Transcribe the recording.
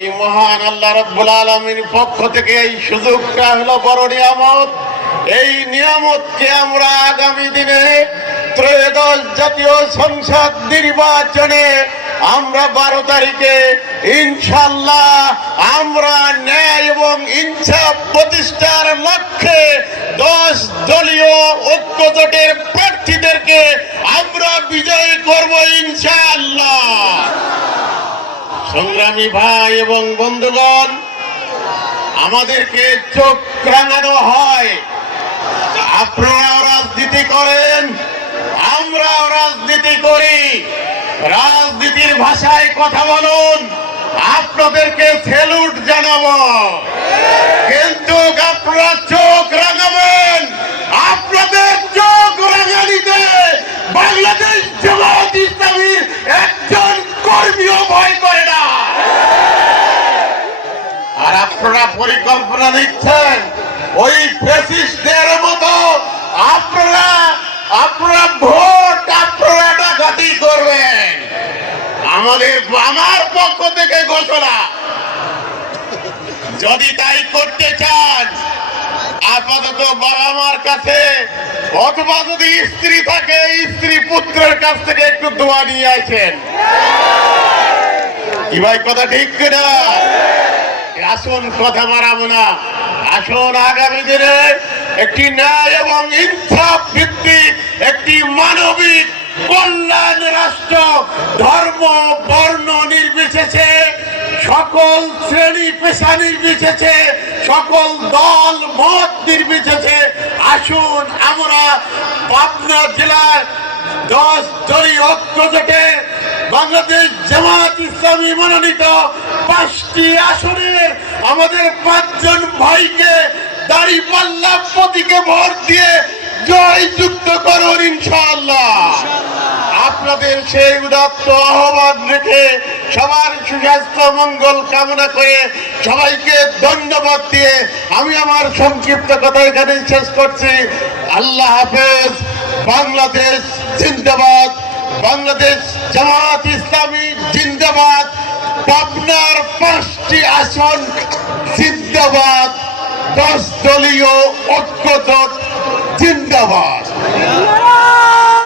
মহান আল্লাহ রব্বুল আলমীর পক্ষ থেকে এই সুযোগটা হলো বড় নিয়ামত। এই নিয়ামতকে আমরা আগামী দিনে ত্রয়োদশ জাতীয় সংসদ নির্বাচনে আমরা বারো তারিখে ইনশাল্লাহ আমরা ন্যায় এবং ইনসাফ প্রতিষ্ঠার লক্ষ্যে দশ দলীয় ঐক্যজোটের প্রার্থীদেরকে আমরা বিজয়ী করব ইনশাআল্লাহ সংগ্রামী ভাই এবং বন্ধুগণ, আমাদেরকে চোখ রাঙানো হয়। আপনারাও রাজনীতি করেন, আমরাও রাজনীতি করি। রাজনীতির ভাষায় কথা বলুন, আপনাদেরকে সেলুট জানাব। কিন্তু আপনারা চোখ রাঙাবেন আপনাদের চোখ রাঙানিতে বাংলাদেশ জামাত ইসলামীর একজন কর্মীও ভয় করে না আর আপনারা পরিকল্পনা নিচ্ছেন। ওই ফেসিস্টদের মতো আপনারা আপনারা ভোট আপনারা ডাকাতি করবেন। আমাদের, আমার পক্ষ থেকে ঘোষণা, যদি তাই করতে চান, আপাতত বাবা মার কাছে, অথবা যদি স্ত্রী থাকে, স্ত্রী পুত্রের কাছ থেকে একটু দোয়া নিয়ে আসেন। কি ভাই, কথা ঠিক কিনা? আসুন, কথা বাড়াবো না। আসুন, আগামী দিনে একটি ন্যায় এবং ইনসাফ ভিত্তিক একটি মানবিক কল্যাণ রাষ্ট্র, ধর্ম, বর্ণ নির্বিশেষে, সকল শ্রেণি পেশা নির্বিশেষে, সকল দল, মত নির্বিশেষে আসুন আমরা পাবনা জেলার দশ দলীয় ঐক্যজোটে বাংলাদেশ জামাত ইসলামী মনোনীত পাঁচটি আসনের আমাদের পাঁচজন ভাইকে দাড়ি পাল্লা প্রতীকে ভোট দিয়ে জয় যুক্ত করুন ইনশাআল্লাহ। আপনাদের সেই উদাত্ত আহ্বান রেখে সবার সুস্বাস্থ্য, মঙ্গল কামনা করে সবাইকে ধন্যবাদ দিয়ে আমি আমার সংক্ষিপ্ত কথা এখানে শেষ করছি। আল্লাহ হাফেজ, বাংলাদেশ জিন্দাবাদ, বাংলাদেশ জামাত ইসলামী জিন্দাবাদ পাবনার পাঁচটি আসন জিন্দাবাদ দশ দলীয় ঐক্যজোট জিন্দাবাদ।